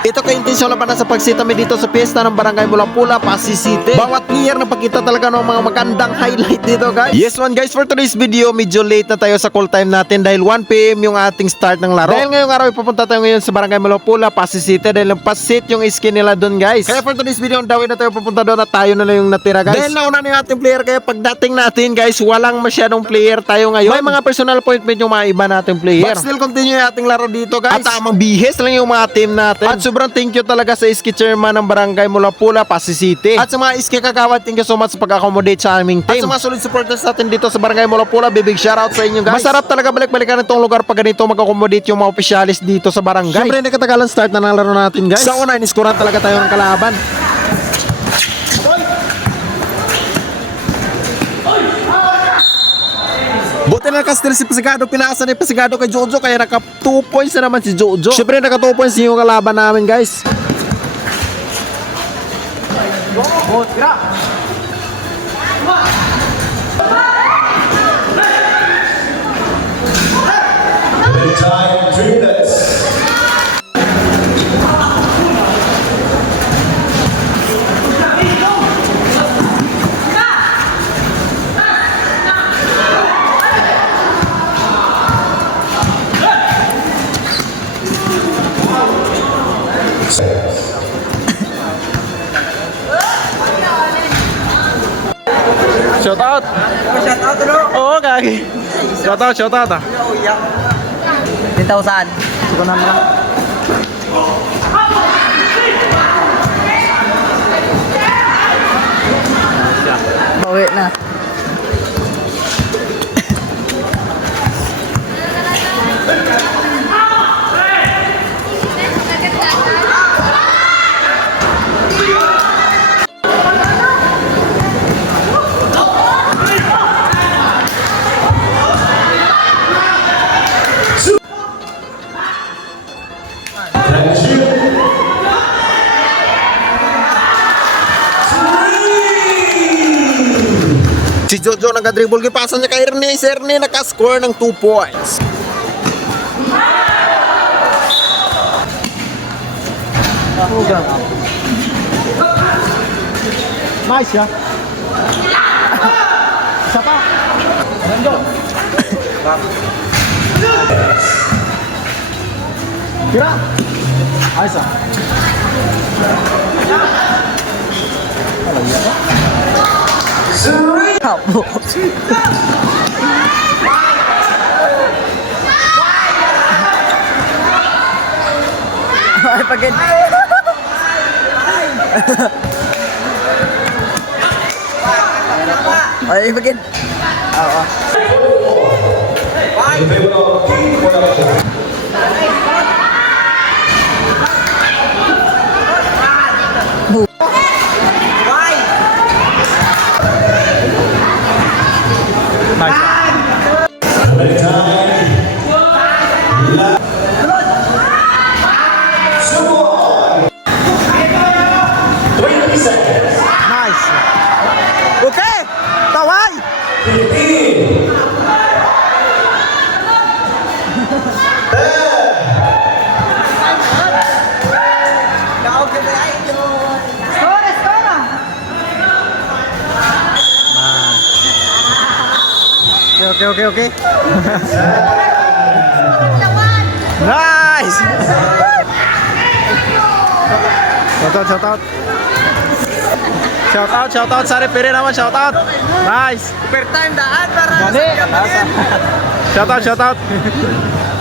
Ito kay intensyon lang pa na sa pagsita mi dito sa piyesta ng Barangay Mulampula, Pasig City. Bawat year na pagkita talaga ng mga magandang highlight dito guys. Yes man guys, for today's video, medyo late na tayo sa call time natin dahil 1pm yung ating start ng laro. Dahil ngayong araw, ipupunta tayo ngayon sa Barangay Mulampula, Pasig City dahil ang pasit yung skin nila doon guys. Kaya for today's video, ang dawin na tayo pupunta doon at tayo na lang yung natira guys. Dahil nauna na yung ating player, kaya pagdating natin guys, walang masyadong player tayo ngayon. May mga personal appointment yung mga iba nating player. But still continue yung ating laro dito guys. At tamang bihis lang yung mga team natin. At sobrang thank you talaga sa iski chairman ng Barangay Mulapula, Pasig City. At sa mga iski kagawad, thank you so much sa pag-accommodate sa aming team. At sa mga solid supporters natin dito sa Barangay Mulapula, big shoutout sa inyo guys. Masarap talaga balik-balikan itong lugar pag ganito mag-accommodate yung mga opisyalis dito sa barangay. Siyempre, hindi katagalan start na ng laro natin guys. Sa una, iniskuran talaga tayo ng kalaban. Buti na kastil si Pasigado, pinasa ni Pasigado kay Jojo kaya naka 2 points na naman si Jojo. Siyempre naka 2 points yung kalaban namin guys. Time Shout out. Shout out bro. Oo, kagi. Shout out, shout out ah. Dito saan? Siguro na lang. Si Jojo nag-dribble gipasan niya kay Ernie. Si Ernie nakascore ng 2 points. Nice ya. Siapa? Renjo. Kira. Aisyah. Habo. Ay, pagin. Ay, pagin. Oo. In 20 seconds. Nice. Okay. 15. Okay, okay, okay, okay. nice. Shout out, shout out. Shout out, shout out. Sari Pere naman, shout out. Nice. Overtime daan para Gani. Shout out, shout out.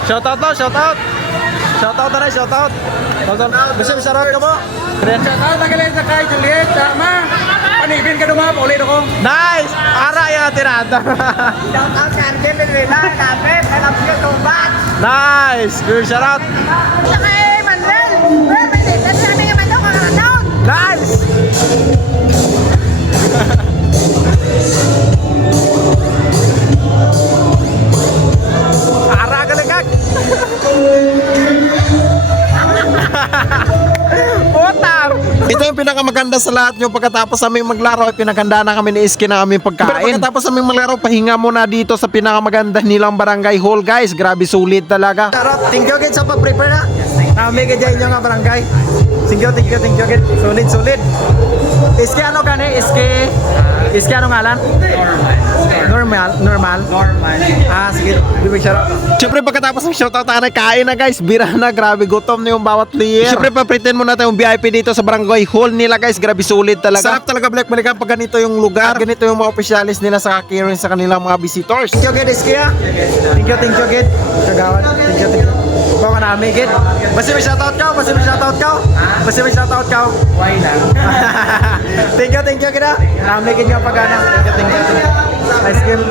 Shout out daw, shout out. Shout out na shout out. Bisa bisa shout ka mo. Shout out tagalan sa kay Juliet, tama. Panibin ka dumap ulit ako. Nice. Ara yung tirada. Shout out sa Argel Rivera, kapit, alam niyo tumbat. nice. Good shout out. Kay Manuel, well, Ara ka lang Putar! Ito yung pinakamaganda sa lahat nyo pagkatapos aming maglaro ay pinaganda na kami ni Iski na aming pagkain. Pero pagkatapos aming maglaro, pahinga muna dito sa pinakamaganda nilang barangay hall guys. Grabe sulit talaga. Charot, thank you again sa pag-prepare ha. Nami ka dyan yung nga barangay. Thank you, thank you, thank you. Solid, solid. Iski ano gani? Iski, iski ano ngalan? Normal. Normal? Normal. Ah, sige. Bibig shout out. Siyempre pagkatapos ng shoutout tayo kain na guys. Bira na, grabe. Gutom na yung bawat player. Siyempre papritin mo natin yung VIP dito sa barangay hall nila guys. Grabe solid talaga. Sarap talaga Black Balikan pag ganito yung lugar. At ganito yung mga officialis nila sa caring sa kanilang mga visitors. Thank you, Gid. Iski ah. Thank you, thank you, Gid. Kagawan. Thank you, thank you. Ikaw ka namin, Gid. Basta may shoutout ka, basta may shoutout ka. Basta may shoutout ka. Why lang? thank you, thank you. Namin, Gid yung pagana. Thank you, thank you. Ice cream.